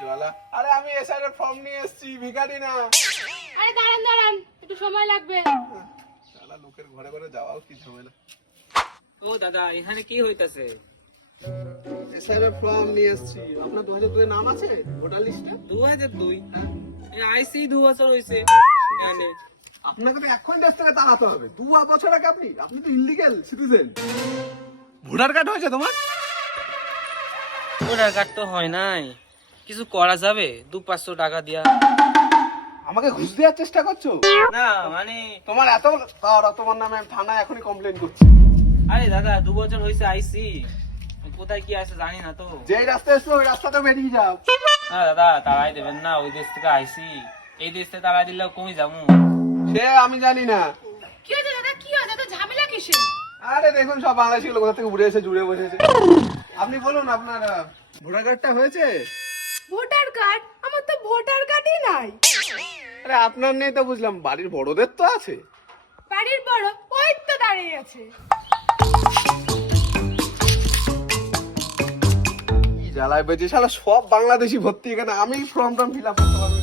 জলা, আরে আমি এসআইয়ের ফর্ম নিয়ে এসেছি, ভিখারি না। আরে দাঁড়ান দাঁড়ান, একটু সময় লাগবে। শালা লোকের ঘরে ঘরে যাওয়াও কি ঝামেলা। ও দাদা, এখানে কি হইতাছে? এসআইয়ের ফর্ম নিয়ে এসেছি। আপনার 2002 এর নাম আছে ভোটার লিস্টে? 2002? আইসি 2 বছর হইছে এখানে। আপনাকে তো এখন দেশ থেকে তাড়াতে হবে। 2 বছর আগে আপনি তো ইলিগাল সিটিজেন। ভোটার কার্ড হয়েছে তোমার? ভোটার কার্ড তো হয় নাই, কিছু করা যাবে? 200-500 টাকা দিয়া। আমাকে ঘুষ দেওয়ার চেষ্টা করছো? না মানে, তোমার এত তাড়া, তোমার নামে আমি থানায় এখনই কমপ্লেন করছি। আরে দাদা 2 বছর হইছে আইসি, কোথায় কি আছে জানি না তো। যেই রাস্তায় এসছো ওই রাস্তাটা বেরিয়ে যাও। না দাদা, তাড়াই দেবেন না, ওই দেশ থেকে আইসি, এই দেশ থেকে তাড়াই দিলে কমই যাবো। সে আমি জানি না। কি হয়েছে দাদা, কি হয়েছে? এত ঝামেলা কিসের? আরে দেখুন, সব বাংলাদেশি গুলো কোথা থেকে উড়ে এসে জুড়ে বসেছে। আপনি বলুন, আপনার ভোটার কার্ডটা হয়েছে? Voter card? আমার তো ভোটার কার্ডই নাই। আরে আপনার নেই তো বুঝলাম, বাড়ির বড়দের তো আছে। বাড়ির বড় ওই তো দাঁড়িয়ে আছে। কি জ্বালায় বেজে, শালা সব বাংলাদেশি ভর্তি এখানে, আমি ফর্ম ফিল আপ করতে পারবো